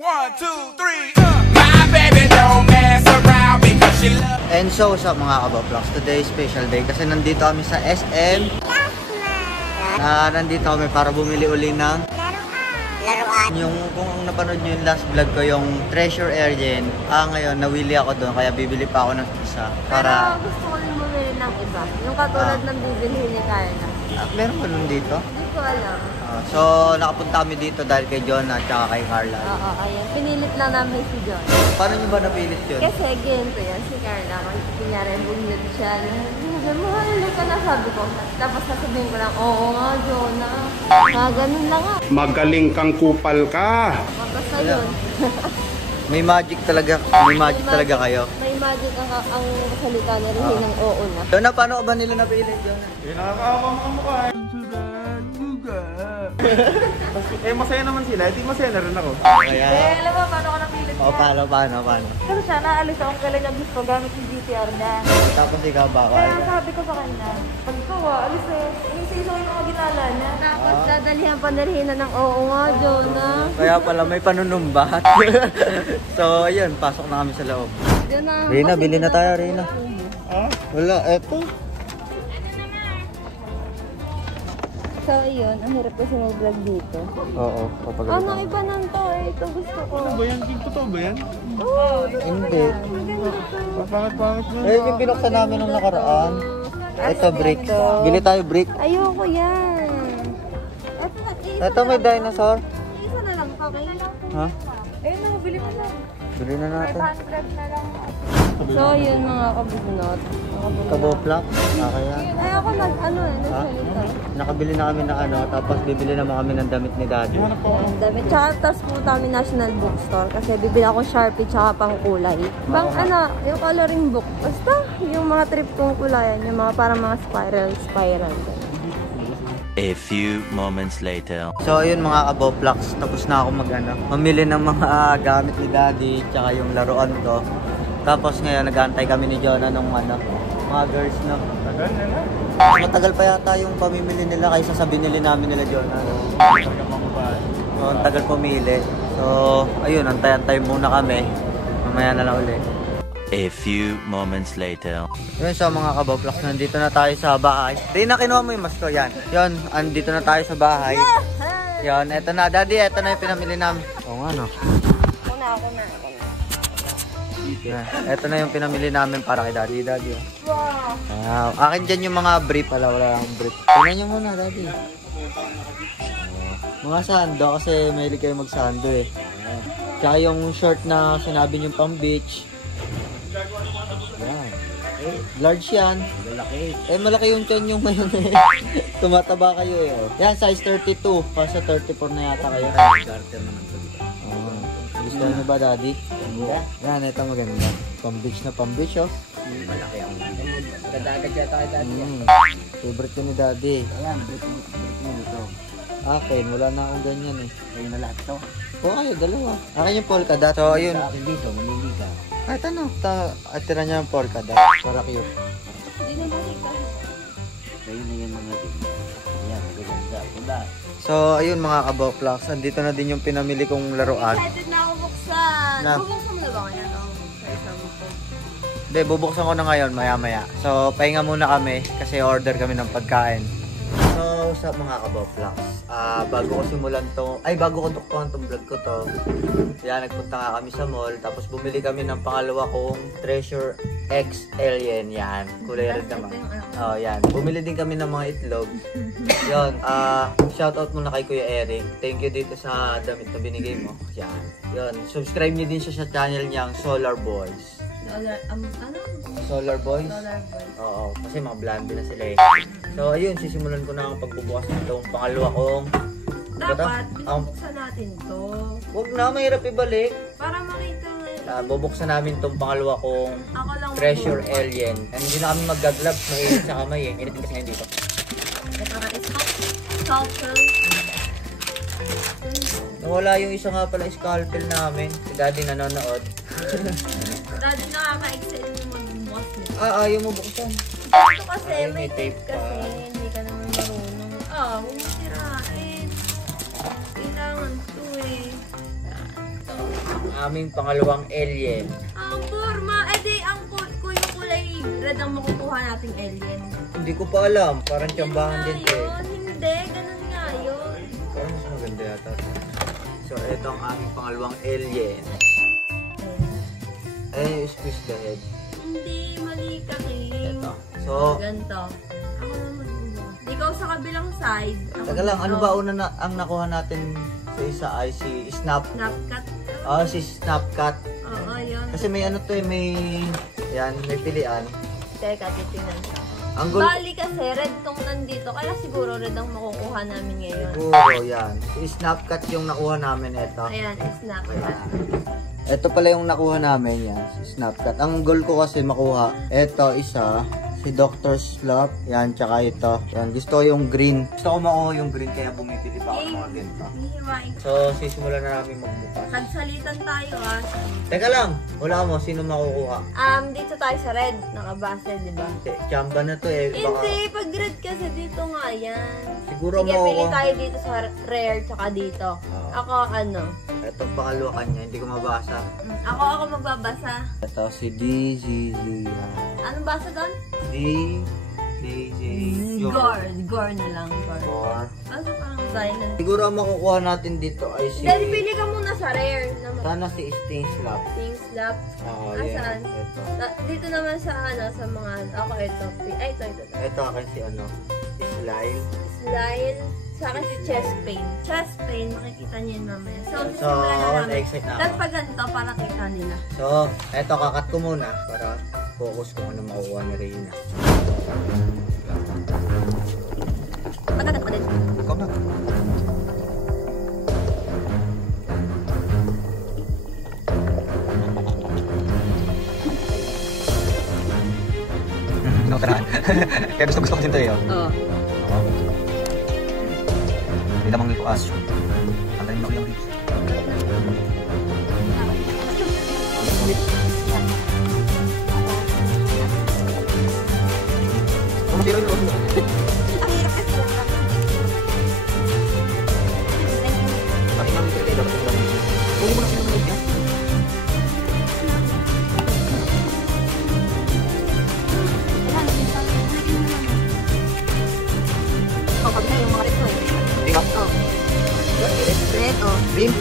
1, 2, 3, My baby don't mess around because she loves. And so sa mga kabaploks, today is special day kasi nandito kami sa SM. Nandito kami para bumili uli ng laruan. Yung kung napanood nyo yung last vlog ko, yung Treasure Area, ngayon nawili ako doon kaya bibili pa ako ng isa. Para pero gusto ko rin bumili ng iba. Yung katulad ng bibili ni Carla. Meron ba nun dito? Hindi ko alam. So nakapunta kami dito dahil kay John at saka kay Carla. Oo, ayan. Pinilit lang namin si John. Paano nyo ba napilit yun? Kasi ganito yan, si Carla, kunyari bumili siya. Mahal ka na, sabi ko. Tapos sasabihin ko lang, oo nga, Jonah. Ganun lang nga. Magaling kang kupal ka. Basta yun. May magic talaga. May magic talaga kayo. May magic ang salita na rin ng oo na. Jonah, paano ka ba nila napilit, Jonah? Nakakawang ang mukha. Masaya naman sila. Hindi masaya na rin ako. Kaya... alam mo, paano ko napilit O, paano? Kasi siya, naalis akong kailan niya gusto gamit yung GTR na. Tapos ikaw ba? Kaya sabi ko sa kanya, pag ikaw alis eh. Inisisa ko yung mga ginala niya. Tapos dadalihan na ng oo nga, Jonah. Kaya pala may panunumbat. So, ayun, pasok na kami sa loob. Rina, bili na tayo, Rina. Wala, eto. So, yun, ang hirap kasi mag-vlog dito. Oo, papagalitan. Ano, iba nang to eh. Ito gusto ko. Ano ba yan? Totoo ba yan? Oo, Hindi. Pangit-pangit na. Eh, yung binuksan namin nung nakaraan. Ito, brick. Bili tayo brick. Ayoko yan. Ito may dinosaur. Isa na lang, okay? Ha? Ayun na, bili mo na. Bili na natin. 500 na lang. So, yun mga kabunot. Kaboplak. Kaya. Ay, ako nagsalita. Nakabili na kami ng ano, tapos bibili naman kami ng damit ni Daddy. Ang dami. Tsaka, tapos pumunta kami National Bookstore kasi bibili ako Sharpie tsaka pang kulay. Yung coloring book. Basta, yung mga trip kong kulayan, yung mga parang mga spiral. A few moments later. So ayun mga kaboplaks, tapos na ako mamili ng mga gamit ni Daddy, tsaka yung laruan ko. Tapos ngayon nag-aantay kami ni Jonah nung mga girls na. Tagal na lang. Matagal pa yata yung pamimili nila kaysa sa binili namin nila Jonah. So, ang tagal pumili. So ayun, antay-antay muna kami. Mamaya na lang ulit. A few moments later. Yun sa mga kaboplaks, nandito na tayo sa bahay. Rina, kinuha mo yung masko, yan. Yun, andito na tayo sa bahay. Yun, eto na. Daddy, eto na yung pinamili namin. Oo nga no. Ako na. Eto na yung pinamili namin para kay Daddy. Daddy, oh. Wow. Akin dyan yung mga brief. Wala akong brief. Tingnan nyo muna, Daddy. Mga sando, kasi mahilig kayo magsando eh. Tsaka yung short na sinabi nyo pang beach. Yan. Large yan. Malaki. Malaki yung tiyan yung ngayon eh. Tumataba kayo eh. Yan, size 32. Para sa 34 na yata kayo. Garter naman ito. Gusto nyo ba, Daddy? Yan, ito maganda. Pang-beach na pang-beach, oh. Malaki ang ganda-agad yata kay Daddy. Favorite ko ni Daddy. Ayan, favorite mo dito. Akin, wala na akong ganyan eh. Kayo na lahat to? Oo, kayo, dalawa. Akin yung polka dot. So, ayun. Akin dito, manili ka. Kahit ano, atira niya yung polka dot. Para cute. Hindi na nakita. Kayo na yan mga din. Ayan, magaganda. Pula. So, ayun mga kaboplaks. Andito na din yung pinamili kong laruan. Excited na ako buksan. Na? Bubuksan mo na ba kaya ito? Hindi, bubuksan ko na ngayon, maya-maya. So, pahinga muna kami kasi order kami ng pagkain. So, sa mga kaboplaks, bago ko simulan bago ko tuktuhan tong vlog ko to, yan, nagpunta nga kami sa mall, tapos bumili kami ng pangalawa kong Treasure X Alien, yan, kulay red naman. Oh, yan, bumili din kami ng mga itlog. Yun, shoutout muna kay Kuya Eric, thank you dito sa damit na binigay mo, yan. Yun, subscribe niyo din siya sa channel niyang Solar Boys. Solar Boys? Solar Boys. Oo, kasi mga blondie na sila eh. So, ayun, sisimulan ko na ang pagbubukas nitong pangalawa kong... Dapat, bubuksan natin to. Huwag na, mahirap ibalik. Para makita ngayon. Bubuksan namin itong pangalawa kong Ako lang Treasure Alien. And hindi na kami mag-gloves, mainit sa kamay eh. Init din kasi ngayon dito. Ito na is scalpel. Nawala yung isa nga pala scalpel namin. Si Daddy nanonood. Daddy, nakaka-excite yung mag-boss nito. Ayaw mo buksan. Ito kasi, Ay, may may tape tape kasi. Hindi ka naman marunong. Huwag mo sirain. Kailangan to eh. Ito. aming pangalawang alien. Ang forma, ang yung kulay red ang makukuha nating alien. Hindi ko pa alam. Parang tsambahan din to eh. Hindi, ganun nga yun. Parang mas maganda yata. So, ito ang aming pangalawang alien. Squeeze the head. Hindi, mali ka, King. Ito. So, Ganito. Ako naman bubukas. Ikaw sa kabilang side. Ako taga lang, ano dito. ba una na ang nakuha natin sa isa ay si Snapcat. si Snapcat. Oo, yun. Kasi may ano to eh, may pilian. Teka, titingnan siya. Ang goal, Bali kasi, red tong nandito. Kaya siguro red ang makukuha namin ngayon. siguro yan. Si Snapcat yung nakuha namin ito. Ayan, Snapcat. Ito pala yung nakuha namin yan, si Snapcat. Ang goal ko kasi makuha, ito isa, si Dr. Slop, yan, tsaka ito. Yan, gusto ko yung green. Gusto ko makuha yung green, kaya bumipili pa ako ng mga ganito. Hihiwain. So, sisimulan na namin magbukas. Kagsalitan tayo Teka lang, wala mo, sino makukuha? Dito tayo sa red. Nakabase, di ba? Chamba na to eh. Baka, Hindi, pag red kasi dito nga yan. siguro Sige, pili makukuha. tayo dito sa rare tsaka dito. Oo. Ako, Ito pangalawa kanya, hindi ko mabasa. Ako magbabasa. Ito si DZZ. Anong basa doon? DZZ. Gore na lang, gore. Or, Basta parang violent. siguro ang makukuha natin dito ay si... Dahil pili ka muna sa rare. Sana si Sting Slap. Pink slap. Yan. Saan? Ito. Dito naman sa sa mga ako ito. Ay, ito. Ito akin si ano, si Slime. Slime. Sa akin si chest pain. Chest pain, makikita niyo yun mamaya. So, So, simulan na namin. na-excite na ako. Tapos pag ganito, para kita nila. So, eto kakat ko muna para focus kung ano makukuha ni Reyna. Pagkagat ka din. Ikaw na. Nautrahan. Kaya gusto ko din ito eh. Oo. Hindi namang ito as. Ang mo yung lips. Kumatira yung ulo. Ang hirap kasi yung Pati namin kayo dapat yung dami. Kunin mo na sila ng yan. pag na yung mga red ko eh. Tingnan. Red, oh. Green.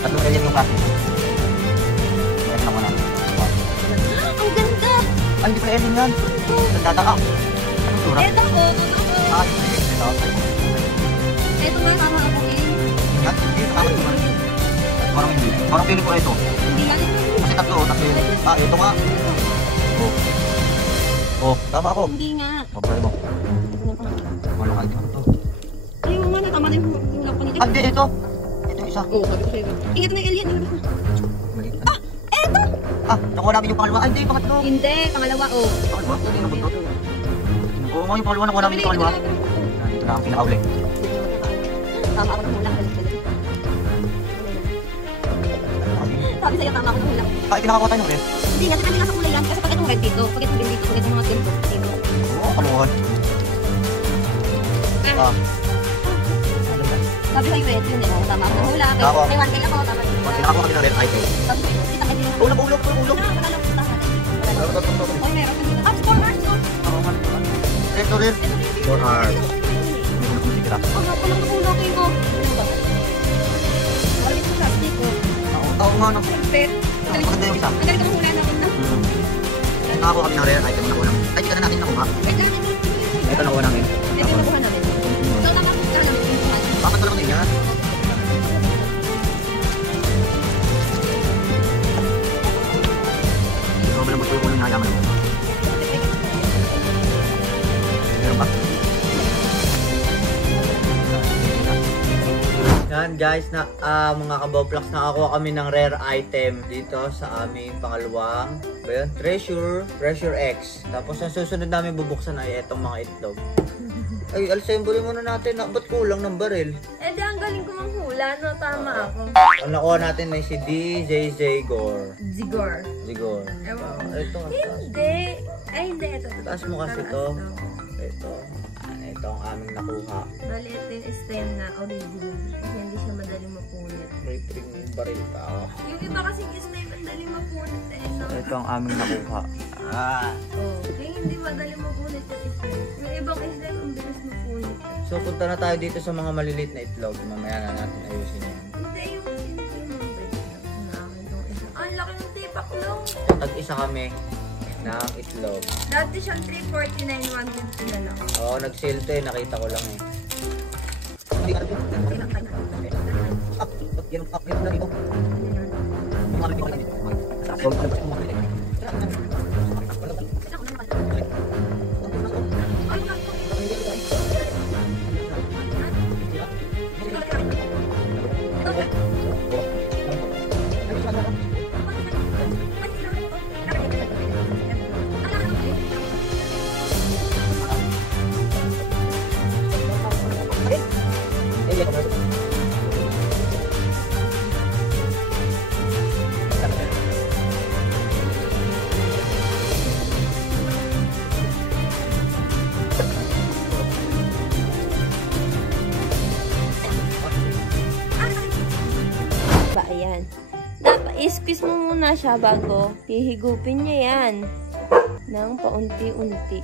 Tatlong alien yung klase. Ito na muna. Ang ganda! Ay, hindi pala alien yan. Nagtataka. Anong tura? Ito ko, Ah, ito. ito nga tama ako eh. Yan, hindi. Nakakot naman. Parang hindi. Parang feeling ko ito. Hindi yan. Kasi tatlo yun. Ah, ito nga. Oh. Oh, tama ako. Hindi nga. Pabay mo. Wala ka dito. Ay, mo nga, tama na yung lock ko nito. Ah, hindi. Ito. Ito yung isa. Oo, sabi ko sa'yo. Ingat na yung alien. Mali. Eto! Ah, nakuha namin yung pangalawa. Ay, hindi. Pangatlo. Hindi, pangalawa, oh. Pangalawa? Hindi na buntot. Oo nga, yung pangalawa nakuha namin yung pangalawa. Ito na ang pinakauli. Tama ako ng hula. Sabi sa'yo, tama ako ng hula. Ah, itinakakuha tayo ng red. Hindi nga, sabi nga sa kulay yan. Kasi pag itong red dito, pag itong green dito, pag itong mga green dito. Oo, kaluhan. Ah. Sabi sa'yo, red yun eh. Oh, tama ako ng hula. Ako. May one day ako, tama ng hula. Pag tinakakuha kami ng red item. Sabi sa'yo, kita ka din. Ulog, ulog, ulog. Oy, meron ka dito. Ah, 4 hours, oh. Ito rin. 4 hours. Oh, napala ng hula kayo ko. Malamit sa plastic, oh. Oo nga, no. Pet. Maganda yung isa. Ang galing ng hula natin na. Nakakuha kami ng red item na kulang. Ay, di ka na natin nakuha. Wait lang, Ito nakuha namin. ito yung nakuha namin. So, tama ko namin yung nakuha. Bakit talaga din yan? Ikaw ba lang magpulong ng nayaman mo? Meron ba? Yan guys, na mga kabawplox, nakakuha kami ng rare item dito sa aming pangalawang ba yun? Treasure X. Tapos ang susunod namin bubuksan ay itong mga itlog. Ay, assemble muna natin. Ba't kulang ng baril? Eh, di ang galing ko manghula, no? Tama ako. Ang nakuha natin ay si DJ Zagor. Zigor. Zagor. Ewan ko. Ito nga. Hindi. Ay, hindi. Ito. Taas mo kasi to. Ito. Ito ang aming nakuha. Bali, ito yung stem na original. Kasi hindi siya madaling mapunit. May baril pa ako. Yung iba kasing stem, madaling mapunit eh, no? Ito ang aming nakuha. Ah. Oh, kaya hindi madaling mapunit yung stem. Yung ibang stem, ang bilis mapunit. So, punta na tayo dito sa mga maliliit na itlog. Mamaya na natin ayusin yan. Hindi, yung mabait na akin yung isa. Ang laki ng tipak lang. Tag-isa kami ng itlog. Dati siyang 349, 150 na lang. Oo, nag-sale to eh. Nakita ko lang eh. Ba, ayan. Dapat i-squeeze mo muna siya bago hihigupin niya yan ng paunti-unti.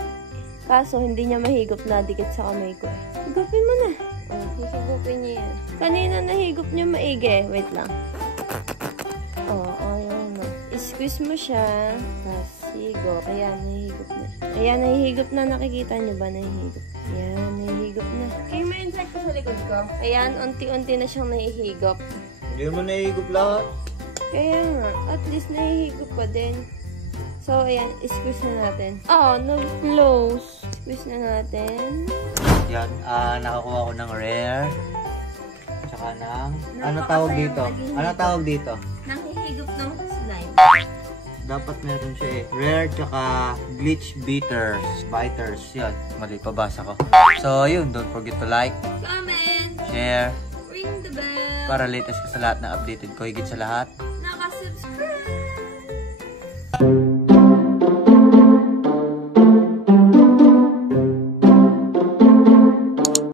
Kaso, hindi niya mahigop na dikit sa kamay ko. Higupin mo na. Oh, hihigupin niya yan. Kanina nahigop niya maigi. Wait lang. Oh, ayun na. I-squeeze mo siya. Tapos, higop. Ayan, nahihigop na. Ayan, nahihigop na. Nakikita niyo ba nahihigop? Ayan, nahihigop na. Kaya may insect ko sa likod ko. Ayan, unti-unti na siyang nahihigop. Hindi mo nahihigop lahat. Kaya nga, at least nahihigop pa din. So, ayan, squeeze na natin. Oh, nag-close. Squeeze na natin. Yan, nakakuha ko ng rare. Tsaka ng... Ano Napakasayang tawag dito? maging Ano higop. tawag dito? Nangihigop ng slime. Dapat meron siya eh. Rare tsaka glitch biters. Biters. Yan. Mali, pabasa ko. So, yun. Don't forget to like, Comment! share, Ring the bell! para latest ka sa lahat ng updated ko. Higit sa lahat. Naka-subscribe!